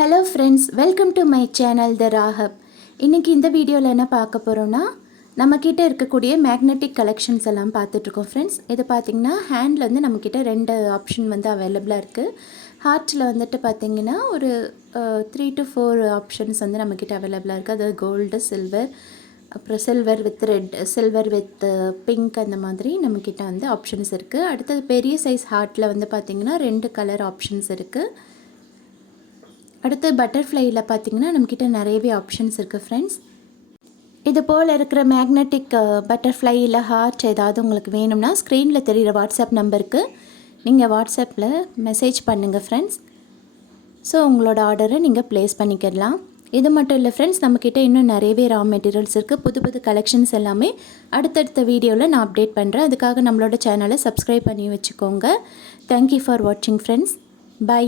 Hello friends, welcome to my channel த ராகப். இன்றைக்கி இந்த வீடியோவில் என்ன பார்க்க போகிறோன்னா, நம்மக்கிட்ட இருக்கக்கூடிய மேக்னெட்டிக் கலெக்ஷன்ஸ் எல்லாம் பார்த்துட்ருக்கோம் ஃப்ரெண்ட்ஸ். இது பார்த்திங்கன்னா ஹேண்டில் வந்து நம்மக்கிட்ட 2 ஆப்ஷன் வந்து அவைலபிளாக இருக்குது. ஹார்ட்டில் வந்துட்டு பார்த்திங்கன்னா ஒரு 3 to 4 ஆப்ஷன்ஸ் வந்து நம்மக்கிட்ட அவைலபிளாக இருக்குது. அதாவது கோல்டு, சில்வர், அப்புறம் silver with red, silver with pink, அந்த மாதிரி நம்மக்கிட்ட வந்து ஆப்ஷன்ஸ் இருக்குது. அடுத்தது பெரிய சைஸ் ஹார்ட்டில் வந்து பார்த்திங்கன்னா 2 கலர் ஆப்ஷன்ஸ் இருக்குது. அடுத்து பட்டர்ஃப்ளையில் பார்த்திங்கன்னா நம்மக்கிட்ட நிறையவே ஆப்ஷன்ஸ் இருக்குது ஃப்ரெண்ட்ஸ். இது போல் இருக்கிற மேக்னெட்டிக் பட்டர்ஃப்ளை இல்லை ஹார்ட் ஏதாவது உங்களுக்கு வேணும்னா ஸ்க்ரீனில் தெரிகிற வாட்ஸ்அப் நம்பருக்கு நீங்கள் வாட்ஸ்அப்பில் மெசேஜ் பண்ணுங்கள் ஃப்ரெண்ட்ஸ். ஸோ உங்களோட ஆர்டரை நீங்கள் ப்ளேஸ் பண்ணிக்கிடலாம். இது மட்டும் இல்லை ஃப்ரெண்ட்ஸ், நம்மக்கிட்ட இன்னும் நிறையவே ரா மெட்டீரியல்ஸ் இருக்குது. புது புது கலெக்ஷன்ஸ் எல்லாமே அடுத்தடுத்த வீடியோவில் நான் அப்டேட் பண்ணுறேன். அதுக்காக நம்மளோட சேனலை சப்ஸ்கிரைப் பண்ணி வச்சுக்கோங்க. தேங்க்யூ ஃபார் வாட்சிங் ஃப்ரெண்ட்ஸ். பை.